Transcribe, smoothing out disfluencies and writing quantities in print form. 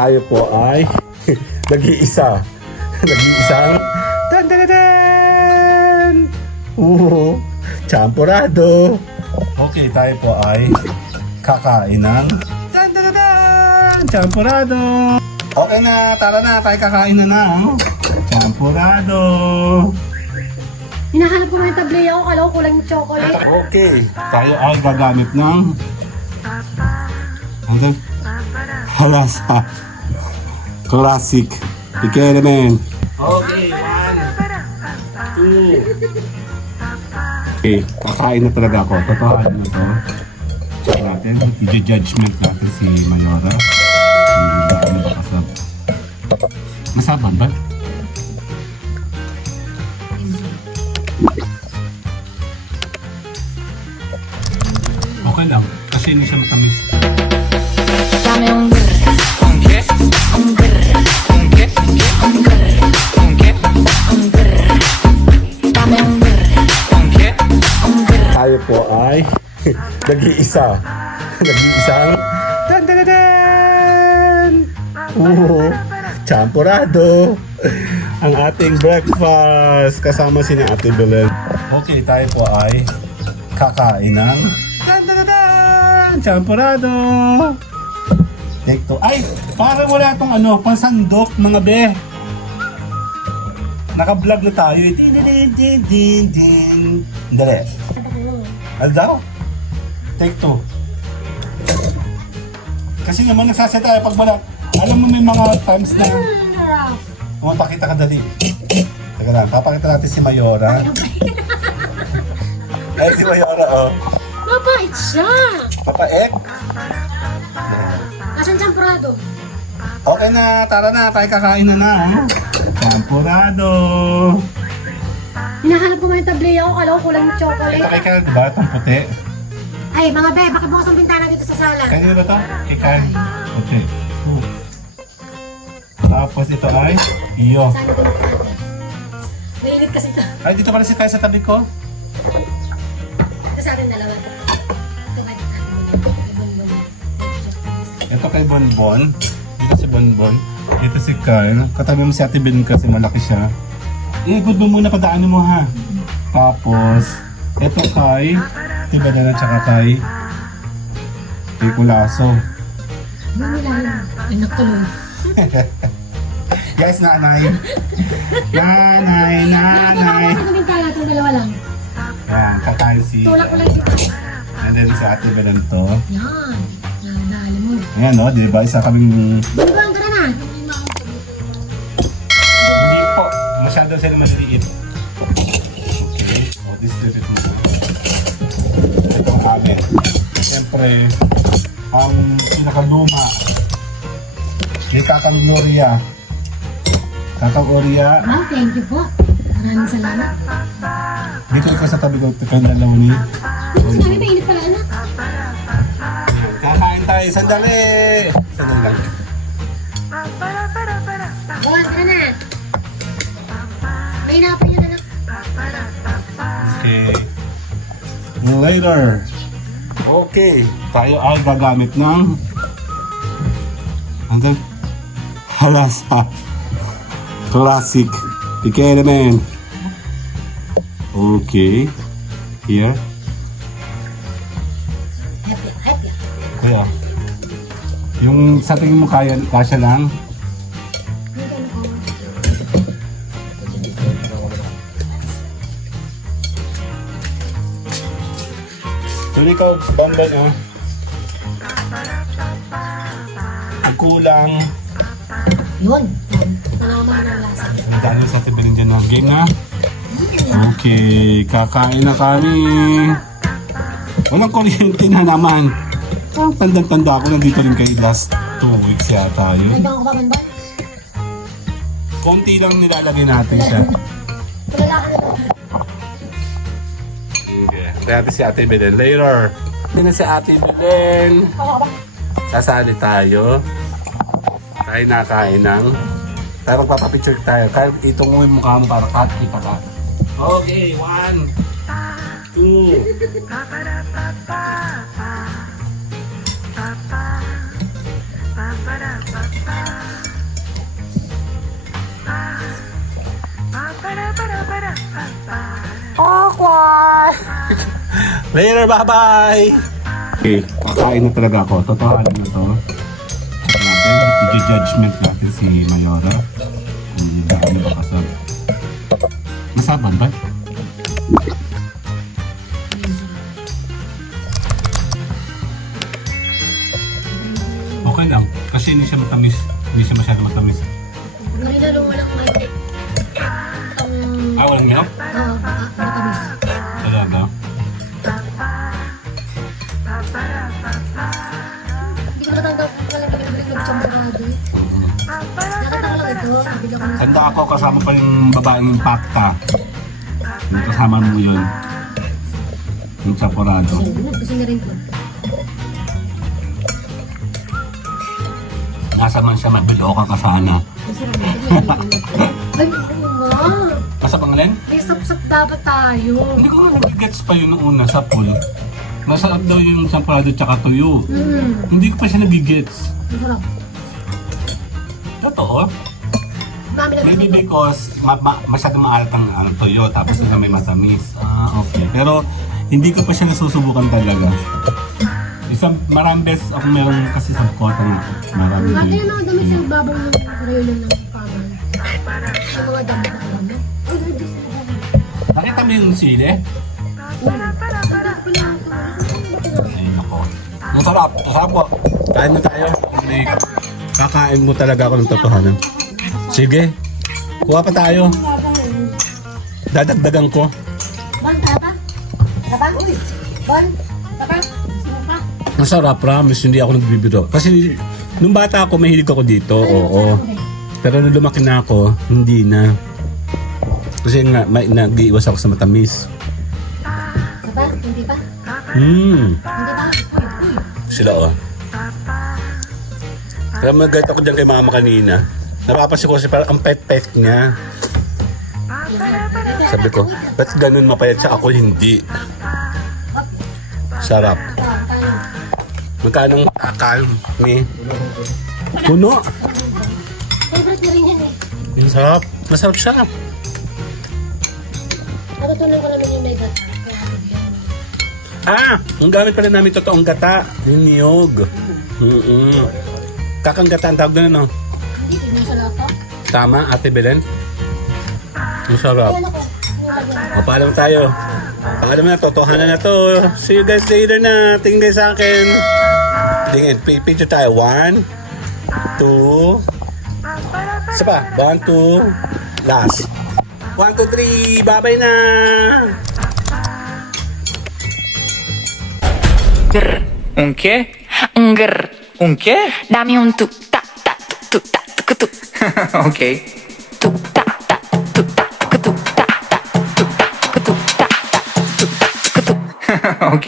tayo po ay nag-iisa. Nag-iisang dan-dan-dan! Champurado! Okay, tayo po ay kakain ng dan-dan-dan! Champurado! Okay na, tara na, tayo kakain na ng champurado! Hinahanap ko yung tablea ko, kala ko kulang yung chocolate. Okay, tayo ay gagamit ng halasa classic Pikeremen. Okay, 1, 2. Okay, kakain na talaga ako. Tatahan na to. Check natin. I-judgment natin si Mayora. Ano ba kasab? Masaban ba? Okay lang. Kasi hindi siya matamis. Dame un grr, un qué, un grr, un qué, un grr, un qué, un grr. Dame un grr, un qué, un grr. Tayo po ay nag-iisa. Nag-iisang dan-dan-dan! Champurado! Ang ating breakfast kasama si Ate Belen. Okay, tayo po ay kakain ng dan-dan-dan! Champurado! Take two. Ay! Para wala itong pansandok mga be. Naka-vlog na tayo. Din-din-din-din-din. Dali. Ano daw? Take two. Kasi naman nagsasaya tayo pag wala. Alam mo may mga times na pakita ka dali. Teka lang, papakita natin si Mayora. Ay, si Mayora, oh. Mabait siya! Papaek. Asan champurado? Okay na, tara na, tayo kakain na na. Champurado. Hinahanap ko yung tablea ko, kala ko kulang yung chocolate. Ito kay Kyle, diba? Itong puti. Ay, mga be, bakit bukas ang bintana dito sa sala? Kanina ba ito? Kay Kyle. Puti. Tapos ito ay iyo. Saan ito? Mainit kasi ito. Ay, dito pala si Kyle sa tabi ko. Ito sa atin dalawa. Ito kay Bonbon. Ito kay Bonbon. Dito si Bonbon. Dito si Kyle. Katabi mo si Ate Ben kasi malaki siya. Good mo muna, padaanin mo ha. Tapos, ito kay Tibadana tsaka kay Kulaso. Ano nila? Ay, nagtuloy. Guys, nanay. Nanay, nanay. Bukas ang bintana, itong dalawa lang. Yan, kakain si... Tulak ko lang dito. And then si Ate Ben to. Yan. Nadali mo. Ayan o, di ba? Isa kaming... Bonbon, tara na. Hindi po. Masyado sila maliliit. Okay. O, distribute mo. Ito ang amin. Siyempre, ang pinakaluma. May Kakang Gloria. Kakang Gloria. Wow, thank you po. Maraming salamat. Dito ikaw sa tabi ko. Kang dalawa ni. Sinabi, mainit pala, anak. Kakain tayo. Sandali! Sandali lang. Bukas, tara na. Mahinapan yun, anak. Okay. Later. Okay. Tayo ay gagamit ng hanggang halasa classic Pikeremen. Okay. Here. Happy, happy. Kaya. Yung sa tingin mo kasya lang. Tuloy ka, bamban ah. Kulang. Yun. Nalaman ng lasa. Ang dami sa ating bilhin dyan na. Game na? Okay, kakain na kami. Walang kuryente na naman. Ang tandang-tanda ako, nandito rin kayo last 2 weeks yata yun. Nagdang ko ba, Bonbon? Konti lang nilalagay natin siya. Tulala ka na. Okay, natin si Ate Belen later. Hindi na si Ate Belen. Ako ba? Sasali tayo. Tayo nakain ng... Tayo magpapapicture tayo. Kaya itong mo yung mukha mo para kita ka. Okay, 1, 2. Later, bye-bye! Okay, kakain na talaga ako. Totohanan na to. Natin, i-judgment natin si Mayora. Kung gaano ba kasab. Masaban ba? Okay lang. Kasi hindi siya matamis. Hindi siya masyado matamis. Kanina nung walang may... Walang nyo? matamis. Talaga? Hindi ko natanda kung kailan kami nabalik ng champorado. Nakita ko lang ito. Bigla ko na Tanda ako kasama pa yung babaeng pakta. Yung kasama mo yun. Yung chaporado. Gusto niya rin ko. Nasa man siya, mabiloka ka sana. Ay, oo nga. Nasa pangalan? May sapsap dapat tayo. Hindi ko nga nag-gets pa yun nung una sa pool. Masarap daw yung chaporado tsaka tuyo. Hindi ko pa siya nag-gets. Masarap. Totoo? Mami na Maybe because masyadong maalat ang tuyo tapos na may matamis. Okay. Pero hindi ko pa siya nasusubukan talaga. Maraming best ako meron kasi sa kota nga. Marami Mati din. yung mga damit sa babaw ng relo ng kaman. Yung mga damit na kaman. Ay, gusto mo ba? Nakita mo yung sili? Ay, nako. Ang sarap. Sarap po. Kain na tayo. Hindi. Kakain mo talaga ako ng totohanan. Sige. Kuha pa tayo. Dadagdagan ko. Bon, tapa? Tapa? Uy! Bon, tapa? Sino pa? Masarap, promise. Hindi ako nagbibiro. Kasi nung bata ako, mahilig ako dito. Oo. Pero nung lumaki na ako, hindi na. Kasi nga, nag-iwas ako sa matamis. Tapa? Hindi pa? Hmm. Hindi pa? Uy! Sila oh. Kaya mag-guide ako dyan kay mama kanina. Napapansin ko kasi parang ang pet-pet niya. Sabi ko, ba't ganun mapayat siya ako hindi? Sarap. Magkano akal ni? Puno. Favorite na rin yan eh. Yung sarap. Masarap siya. Natutunan ko naman yung may gata. Ang gamit pala namin totoong gata. Yung niyog. Kakang gata ang tawag doon, no? Hindi, tignan sa lapa. Tama, Ate Belen? Ang sarap. Ayan ako. Yung bagyan. O, paalam tayo. Paalam na, totohanan na to. See you guys later na. Tingin kayo sa akin. Tingin, picture tayo. 1, 2. Isa pa. 1, 2. Last. 1, 2, 3. Bye-bye na. Grr, un qué? Un grr, un qué? Dame un tuk ta ta tuk ta tuk tuk. Ok. Tuk ta ta tuk ta tuk ta ta tuk ta tuk ta ta tuk ta tuk. Ok.